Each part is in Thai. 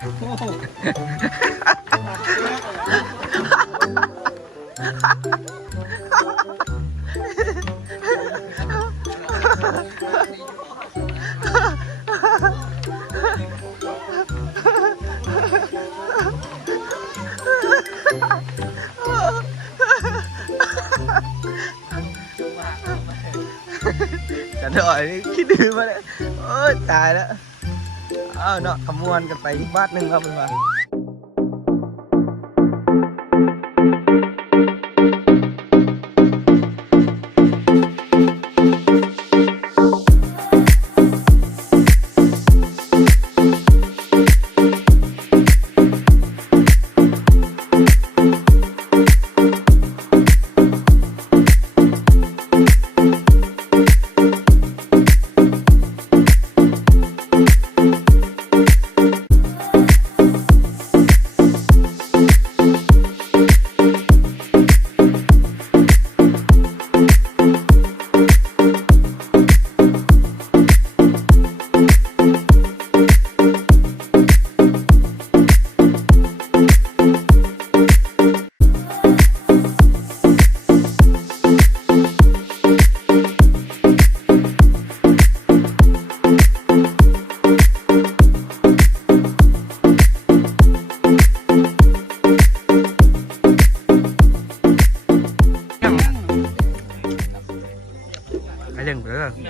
จะหน่อยคิดดื้อมาเลยโอ้ยตายแล้วเนาะขมวนกันไปอีกบ้านหนึ่งครับเพื่อน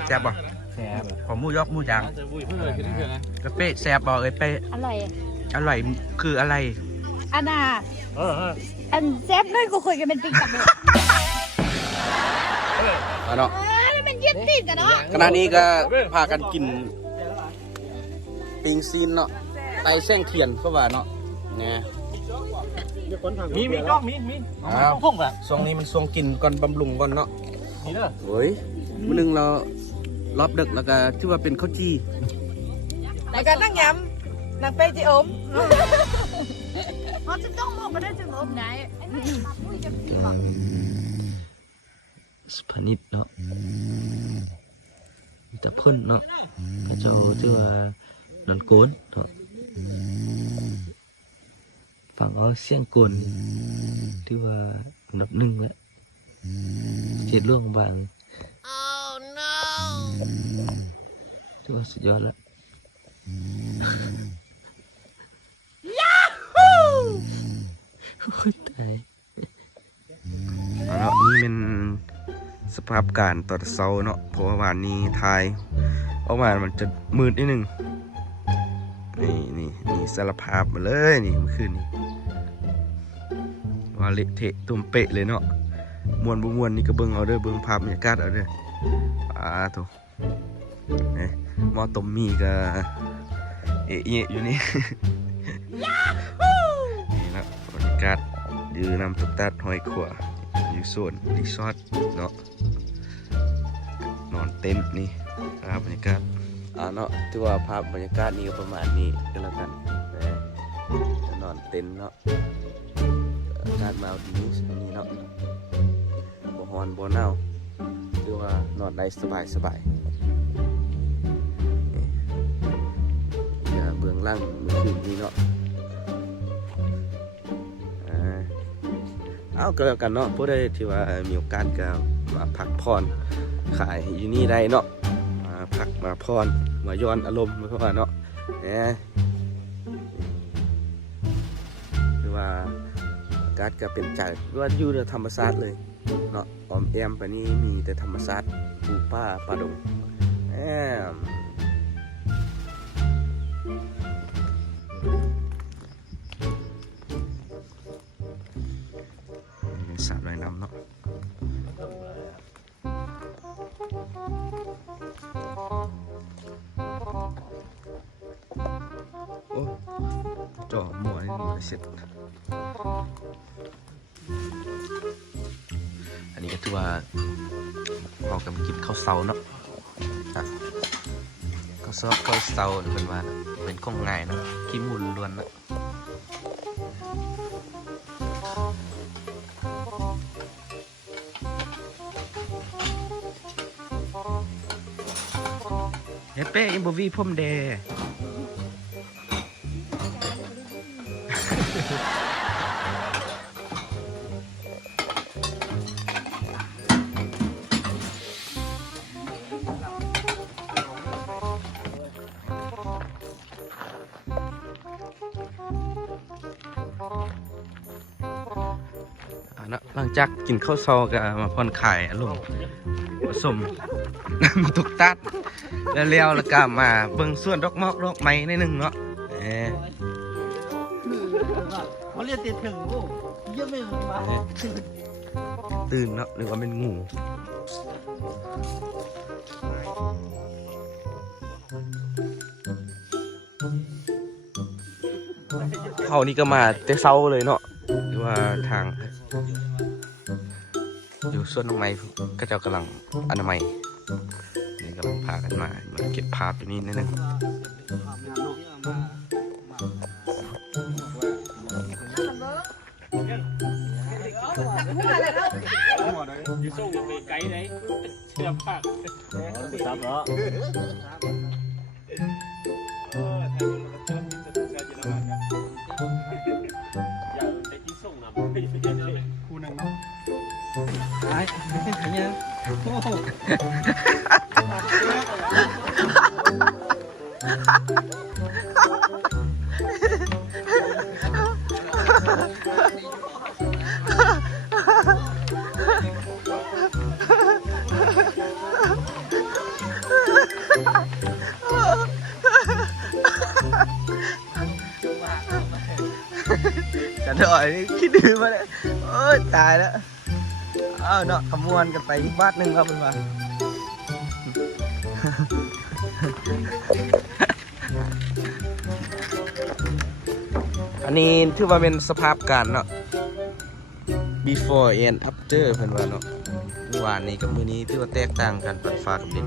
แซ่บป่ะแซ่บของมูยอกมูจางกระเป๊ะแซ่บป่ะเอ้ยเป๊ะอร่อยคืออะไรอันน่ะอันแซ่บเลยกูคุยกันเป็นปิงกับเลยเนาะมันยึดติดกันเนาะขณะนี้ก็พากันกินปิงซีนเนาะไตแซงเทียนก็ว่าเนาะเนี่ยมีกล้องมีพุ่งแบบช่วงนี้มันช่วงกินก่อนบำรุงก่อนเนาะโอ้ยมื้อนึงเรารอบดึกแล้วก็ชื่อว่าเป็นข้าวจี้แล้วก็นั่งยำนั่งไปจีอมเขาจะต้องมองมาได้จีอมไหนสปานิดเนาะแต่พ่นเนาะก็จะชื่อว่าดอนโกนเนาะฝั่งเอาเสียงโกนที่ว่าอันดับหนึ่งแล้วเจ็ดล่วงบางถือว่าสุดยอดแล้วยาฮูโอ้ยตายแล้วนี่เป็นสภาพการตอนเช้าเนาะเพราะว่าวันนี้ทายออกมามันจะมืดนิดนึงนี่สารภาพมาเลยนี่เมื่อคืนนี้ว่าเละเทะตุ่มเปะเลยเนาะมวนบุมวนนี่ก็เบิ่งเอาเด้อเบิ่งภาพบรรยากาศเอาเด้อถูกหม้อต้มมีก็เอะอยู่นี่นี่นะบรรยากาศยืนำตุกตัดหอยขวาอยู่โซนรีสอร์ทเนาะนอนเต็นท์นี่ภาพบรรยากาศเนาะถือว่าภาพบรรยากาศนี้ก็ประมาณนี้ก็แล้วกันนอนเต็นท์เนาะอากาศมาดีนี่เนาะบ่ฮ้อนบ่หนาวถือว่านอนได้สบายเบื้องล่างเมื่อคืนนี้เนาะก็แล้วกันเนาะผู้ใดที่ว่ามีโอกาสก็มาพักผ่อนขายอยู่นี่ได้เนาะมาพักมาผ่อนมาย้อนอารมณ์เพราะว่าเนาะหรือว่าอากาศก็เป็นใจว่าอยู่ในธรรมชาติเลยเนาะออมแอมไปนี่มีแต่ธรรมชาติปูป่าป่าดงสระว่ายน้ำเนาะโอ้จ่อหมวนี่มันเสร็จอันนี้ก็ถือว่าเรากำลังกินข้าวเสาเนาะข้าวเสาเป็นว่าเป็นของง่ายเนาะขี้มูลล้วนเนาะเฮ้เป้อิมบูวีพ่มเด นะหลังจากกินข้าวซอก็มาผ่อนคลายอารมณ์ผสมน้ำตุกตัดแล้วแล้วก็มาเบิ่งส่วนดอกมอกดอกไม้นิดนึงเนาะ เขาเรียกติดถึงโอ้เยอะไม่มา ตื่นเนาะหรือว่าเป็นงูเขานี่ก็มาแต่เช้าเลยเนาะหรือว่าทางอยู่ส่วนดอกไม้ก็เจ้ากำลังอนามัยนี่กำลังพากันมาเก็บภาพอยู่นี่นิดนึง อยู่ส่งไปไกลเลยเชื่อมปากตับเหรอคู่นังเนาะไอ้เนี่ยโอ้โหกันหน่อยนี่คิดดื้อมาเลยโอ้ยตายแล้วเอาเนาะขมวนกันไปอีกบ้านหนึ่งครับเพื่อนอันนี้ถือว่าเป็นสภาพการเนาะ before and after เพื่อนว่าเนาะเมื่อวานนี้กับมื้อนี้ถือว่าแตกต่างกันปันฟ้ากับดิน